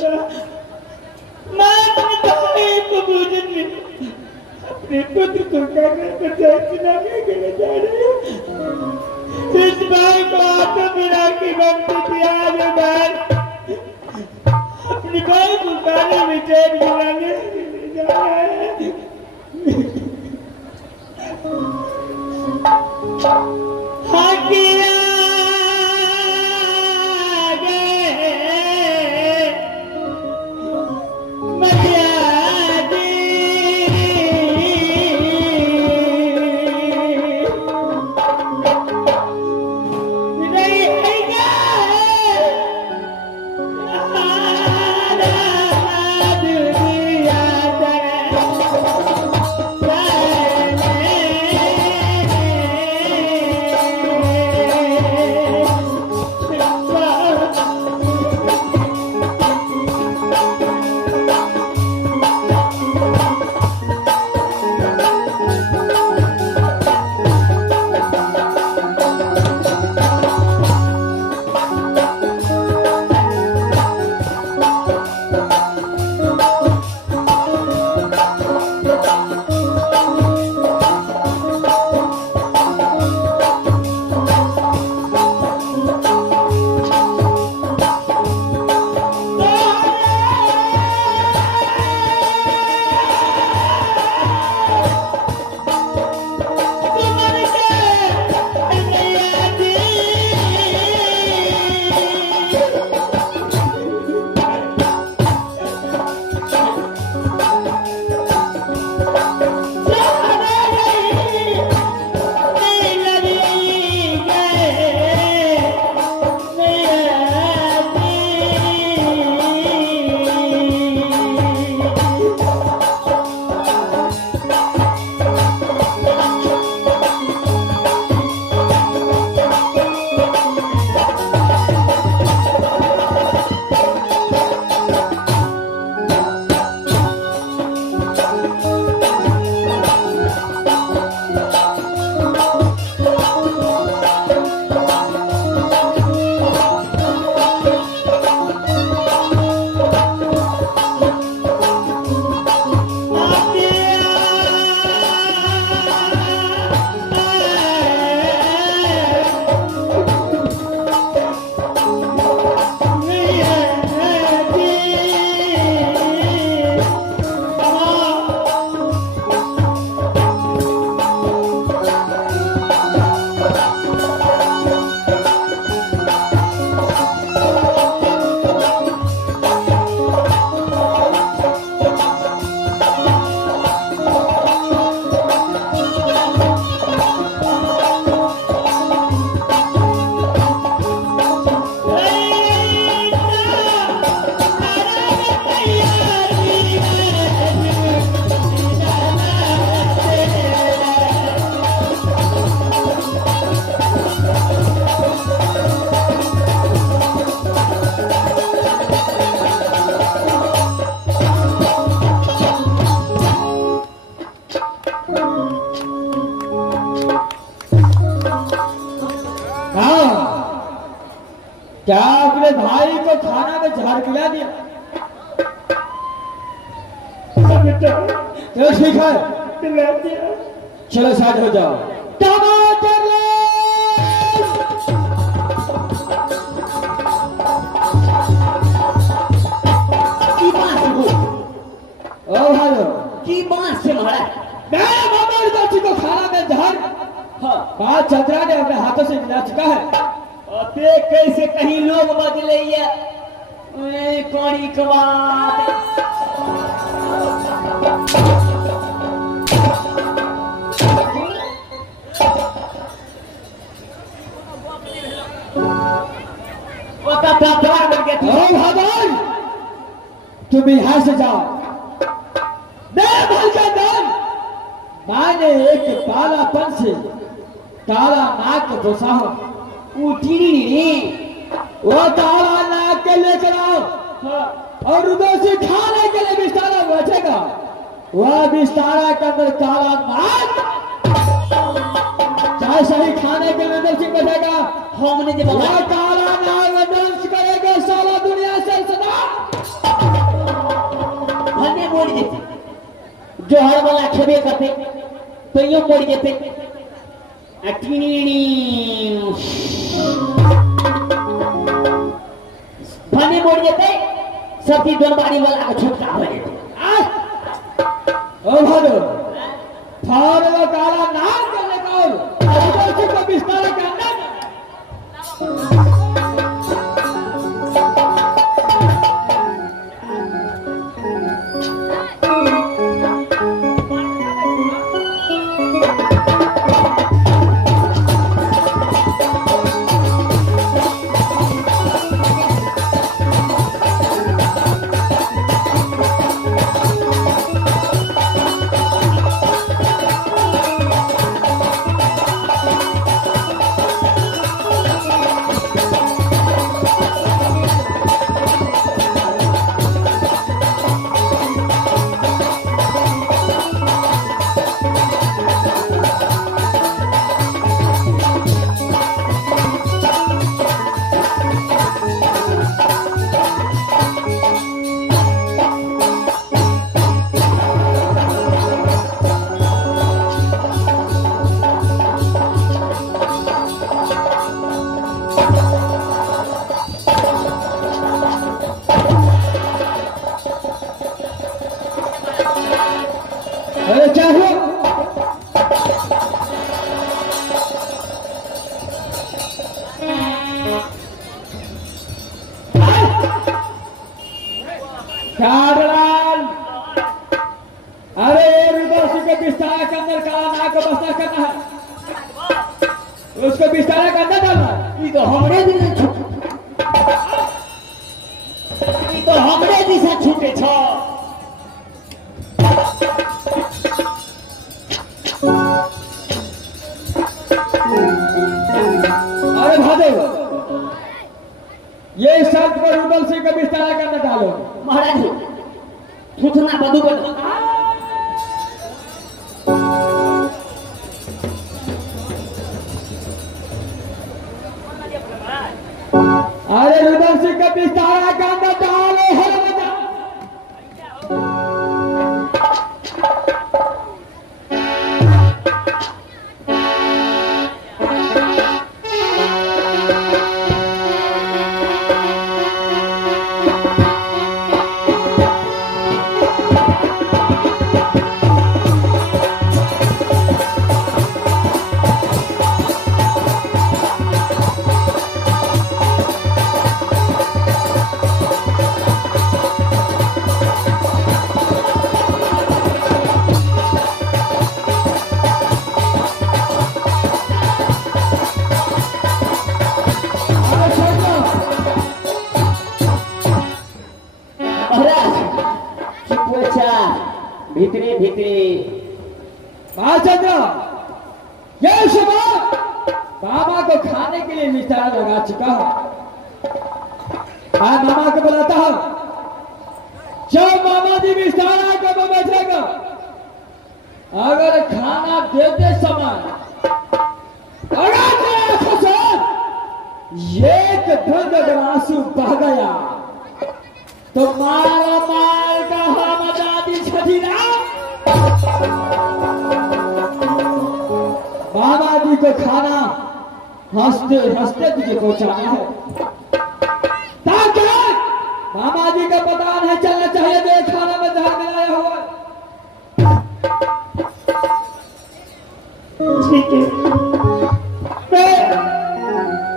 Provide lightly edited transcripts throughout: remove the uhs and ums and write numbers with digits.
था। मैं अपने भाई को भोजन में अपने पुत्र को कागज पर चलाने के लिए जा रही हूँ। इस भाई को हाथों में राखी बांधते प्यार उधार अपने भाई को काले में चैन दिलाने के लिए जा रहा है। हाकिया क्या अपने भाई को खाना में जहर खिला दिया? चलो ठीक है, चलो साथ हो जाओ। टमाटर लो। ओ भाई की बात से मारा मैं हमारे बच्ची को खाना में जहर बात चंद्रा ने अपने हाथों से मिला चुका है। अबे कैसे कहीं लोग बदले या कौड़ी कबात वो तब बन गया। ओ भाई तुम यहाँ से जाओ। मैंने एक कालापन से काला नाक घुसा हूं। वो काला नाक के लेकर आओ और उधर से खाने के लिए बिस्तारा बचेगा। वह बिस्तारा के अंदर काला नाक चाहे सही खाने के लिए उधर से बचेगा। हमने जब काला नाक डांस करेगा साला दुनिया से सदा। वाला खेबे करते तो यूं पड़ जेते भने मोड़ जेते सब्जी दोनबारी वाला का छुटका हो जेते ओ भादो फाड़वा काला नाम करने का और को बिस्तारा करना अरे क्या हुआ अरे के बिस्तारा के अंदर काला नाग को बस्ता करना है उसको बिस्तारा के अंदर डालना तो हमरे दिशा छूटे छ अरे भादो ये शर्त पर रुदल सिंह का बिस्तारा के अंदर डालो महाराज थुथना बदू बदू अरे रुदल सिंह का बिस्तारा के अंदर डालो भीतरी भीतरी महाचंद्र ये सुबह बाबा को खाने के लिए बिस्तारा लगा चुका है मैं मामा को बुलाता हूं जब मामा जी बिस्तारा को बैठेगा अगर खाना देते समय अगर एक धुंध आंसू बह गया तो मारा मार का हम दादी छठीना मामा जी को खाना हंसते हंसते तुझे पहुंचाना है ताकि मामा जी का पता नहीं चलना चाहिए जो खाना में जहर मिलाया हुआ ठीक है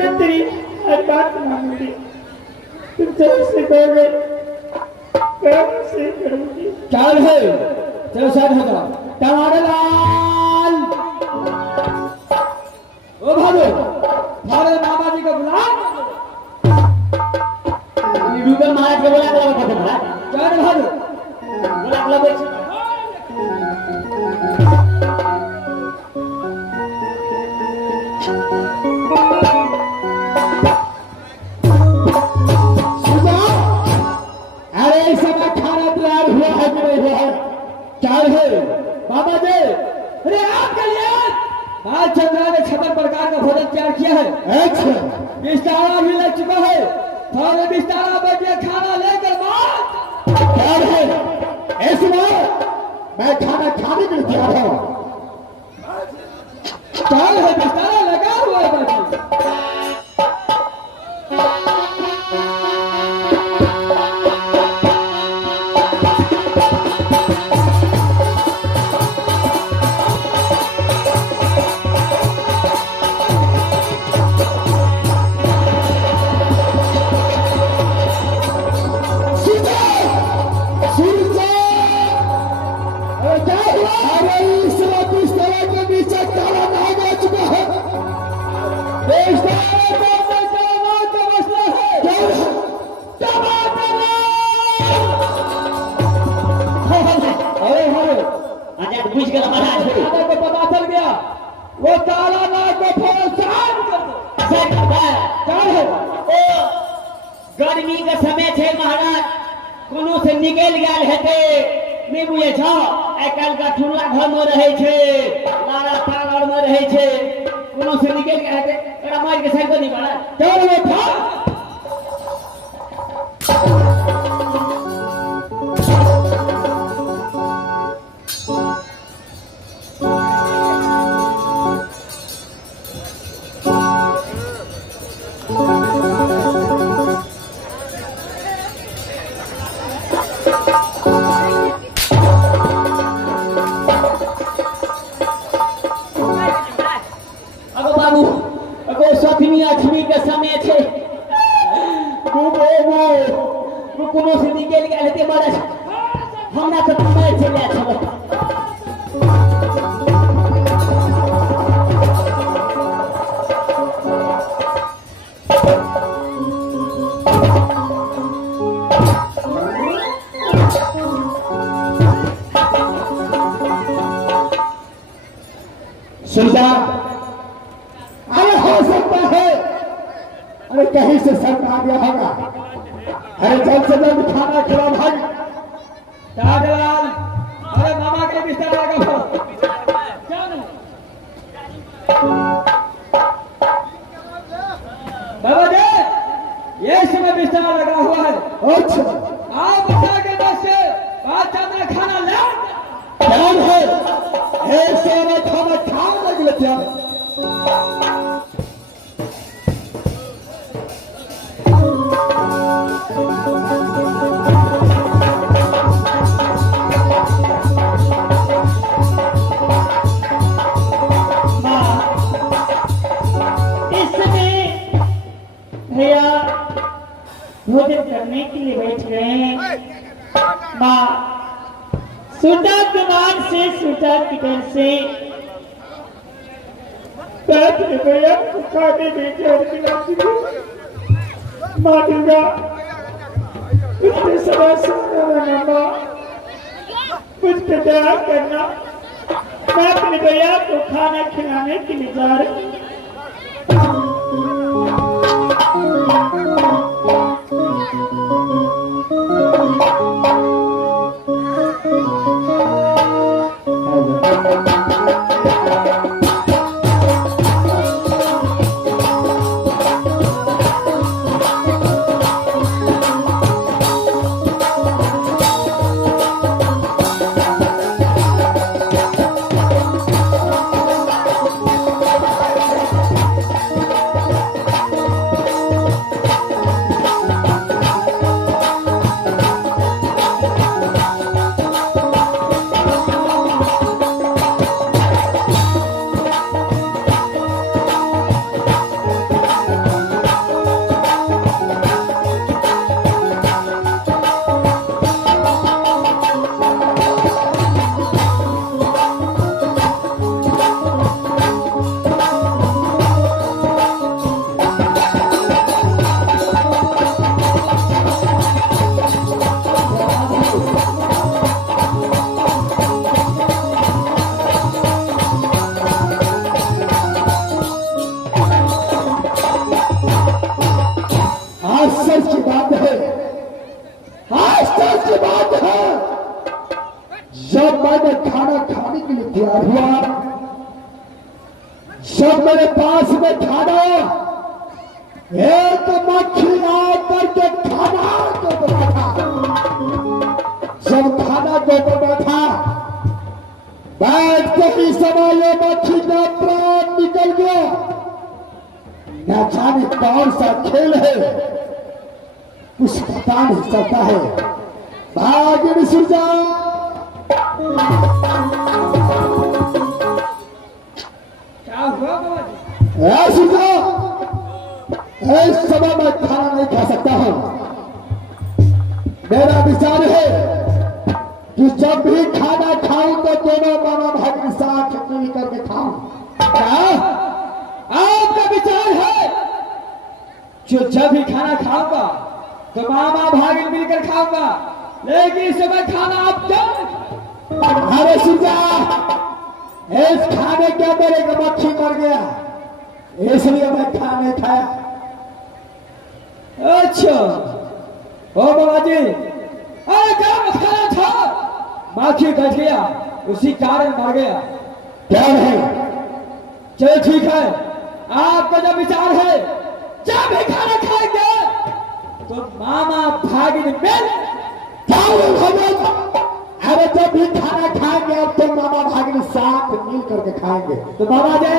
मैं तेरी हर बात मानूंगी तुम जैसे कहोगे कैसे करूंगी चल है चलो साइड हो जाओ टमाटर लाल ओ भादो भादो मामा जी को बुला रुदल महाराज को बोला बोला करते महाराज चल भादो बोला बोला बोल अरे सब खाना तैयार हुआ है कि नहीं हुआ है क्या है बाबा जी अरे आपके लिए आज चंद्रा ने 56 प्रकार का भोजन तैयार किया है अच्छा बिस्तारा भी लग चुका है सारे बिस्तारा बैठे खाना लेकर बात क्या है इस बार मैं खाना खाने के लिए तैयार हूँ। चाल है बिस्तारा लगा हुआ है बाजी। बुझ गया महाराज राजा को पता चल गया, वो काला नाग को फौरन शांत कर दो। चाल है ओ गर्मी का समय छे महाराज, कोनो से निकल गया हेते नहीं बुझे छ। आइ काल का ठुला घर में रहे छे, लारा तार में रहे छे, कोनो से निकल गया हेते एकरा मार के साइड नहीं पड़ा। चाल में था लक्ष्मी के समय छे, कोनो से निकल गया हेते महाराज, हमरा तो मार चले छ। सुनता अरे हो सकता है, अरे कहीं से शर्म आ गया होगा। अरे जल्द से जल्द खाना खिला भाई। शाहजलाल, अरे मामा के बिस्तर लगा हो। बाबा जी, ये समय बिस्तर लगा हुआ है। अच्छा आप बता के बस से बात चाहते खाना ले ध्यान है, एक सारा खाना खा लगे ध्यान। भैया भोजन करने के लिए बैठ गए हैं। माँ सूटा कमान से सूटा किटन से भैया खाने देखे और खिलाती हूँ। माँ दुर्गा मुझे सदा सुनना, माँ मुझ पे दया करना। मैं अपने भैया को खाना खिलाने के लिए जा रही हूँ। जब मैंने खाना खाने के लिए तैयार हुआ, जब मेरे पास में खाना एक मक्खी आकर के खाना को बैठा, जब खाना को बैठा जब समय ये मच्छी का प्राण निकल गया, न जाने कौन सा खेल है, कुछ पता नहीं चलता है। भागिन सुरजा, क्या हुआ बाबा जी? सुरजा, इस समय मैं खाना नहीं खा सकता हूं। मेरा विचार है कि जब भी खाना खाऊं तो दोनों मामा भागिन साथ मिल करके खाऊं। क्या आपका विचार है जो जब भी खाना खाऊंगा तो मामा भागिन मिलकर खाऊंगा, लेकिन इस समय खाना आप क्यों? अरे सुरजा, इस खाने के अंदर एक मक्खी मर गया, इसलिए मैं खाना नहीं खाया। अच्छा ओ बाबा जी, अरे क्या खाना था, माखी बैठ गया, उसी कारण मर गया। क्या है? चलो ठीक है, आपका जब विचार है जब भी खाना खाएंगे तो मामा भागिन मिल। क्या हुआ भगवान? अरे जब भी खाना खाएंगे अब तो मामा भागिन साथ मिल करके खाएंगे। तो बाबा जी,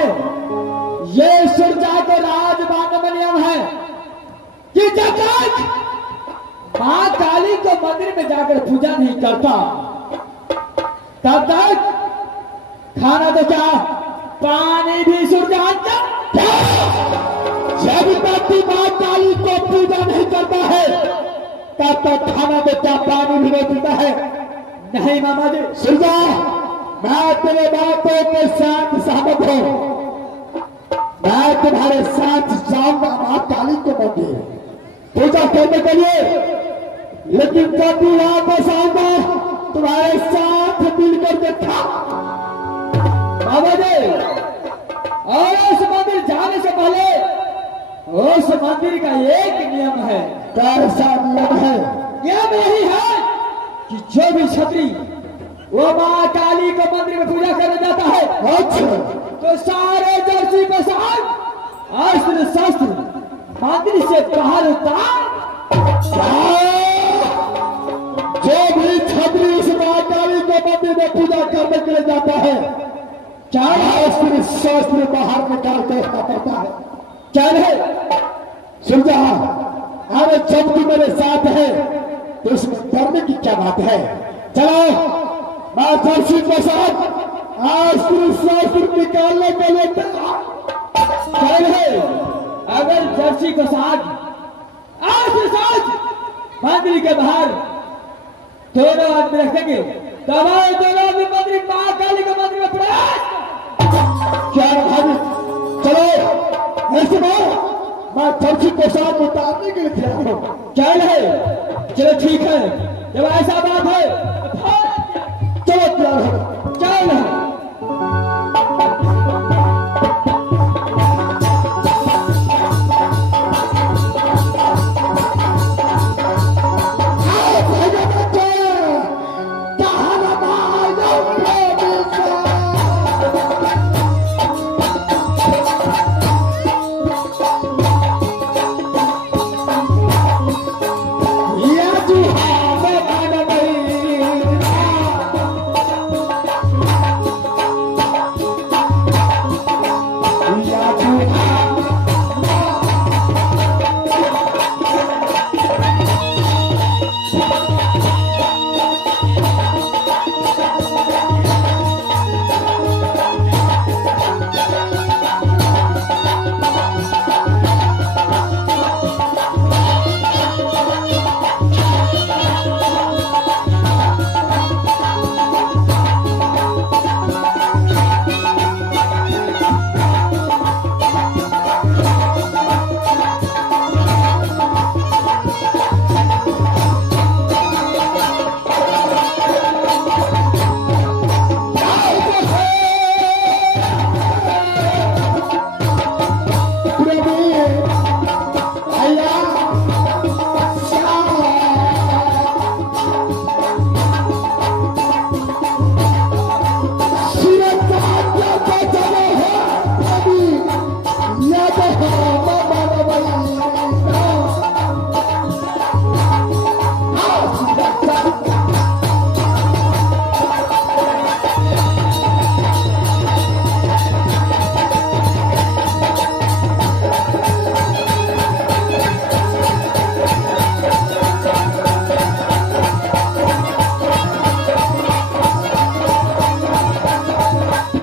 ये सुरजा के राजमार्ग में नियम है कि जब तक माँ काली के मंदिर में जाकर पूजा नहीं करता तब तक खाना तो क्या पानी भी सुरजा जब तक तू माँ काली को पूजा नहीं करता है तब तक खाना तो क्या पानी भी नहीं पीता है। नहीं मामा जी। सुरजा, मैं तेरे बातों के साथ सहमत हूँ। मैं तुम्हारे साथ जाऊंगा माँ काली को मंदिर पूजा करने के लिए, लेकिन जब भी वापस आऊंगा तुम्हारे साथ मिलकर के खा। बाबा जी, और उस मंदिर जाने से पहले उस मंदिर का एक नियम है। कैसा नियम है? नियम यही है कि जो भी छत्री वो माँ काली के मंदिर में पूजा करने जाता है अच्छा, तो सारे जर्सी पोशाक अस्त्र शस्त्र मंदिर से बाहर उतार। जो भी छत्री उस माँ काली के मंदिर में पूजा करने के लिए जाता है चाहे अस्त्र शस्त्र बाहर निकाल के रखना पड़ता है। चल है सुरजा, अरे जब तू मेरे साथ है तो इसमें डरने की क्या बात है? चलो, मैं जर्सी के साथ अस्त्र शस्त्र निकालने के लिए चल है। अगर जर्सी को साथ अस्त्र शस्त्र मंदिर के बाहर दोनों आदमी रखेंगे तो हमारे दोनों आदमी मंदिर माँ काली के मंदिर में प्रवेश। क्या भाभी, चलो ऐसे मैं जर्सी को साथ उतारने के लिए तैयार हूँ। चल है, चलो ठीक है, जब ऐसा बात है